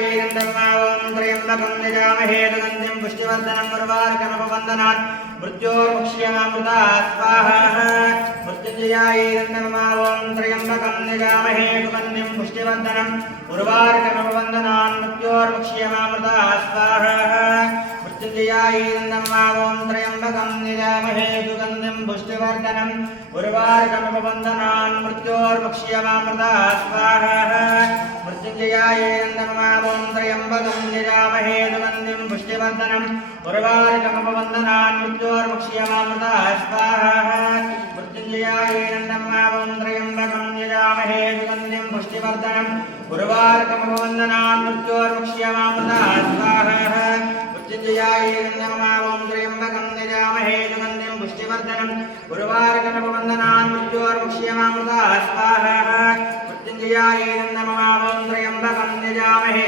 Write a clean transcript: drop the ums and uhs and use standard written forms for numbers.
मृत्युञ्जयायैरन्दमावं त्र्यम्बकं यजामहे सुगन्धिं पुष्टिवर्धनं उर्वारुकमपवन्दनान् मृत्योर्मुक्ष्यमामृता स्वाहा मृत्युञ्जयायैरन्दमावं त्र्यम्बकं यजामहे सुगन्धिं पुष्टिवर्धनं उर्वारुकमपवन्दनान् मृत्योर्मुक्ष्यमामृता स्वाहा मृत्युञ्जयायैरन्दमावं त्र्यम्बकं यजामहे सुगन्धिं पुष्टिवर्धनं उर्वारुकमपवन्दनान् मृत्योर्मुक्ष्यमामृता स्वाहा मृत्युञ्जयायैरन्दमावं त्र्यम्बकं यजामहे सुगन्धिं पुष्टिवर्धनं उर्वारुकमपवन्दनान् मृत्योर्मुक्ष्यमामृता स्वाहा मृत्युञ्जयायैरन्दमावं त्र्यम्बकं यजामहे सुगन्धिं पुष्टिवर्धनं उर्वारुकमपवन्दनान् मृत्योर्मुक्ष्यमामृता स्वाहा मृत्युञ्जयायैरन्दमावं त्र्यम्बकं यजामहे सुगन्धिं पुष्टिवर्धनं उर्वारुकमपवन्दनान् मृत्योर्मुक्ष्यमामृता स्वाहा मृत्युञ्जयायैरन्दमावं त्र्यम्बकं यजामहे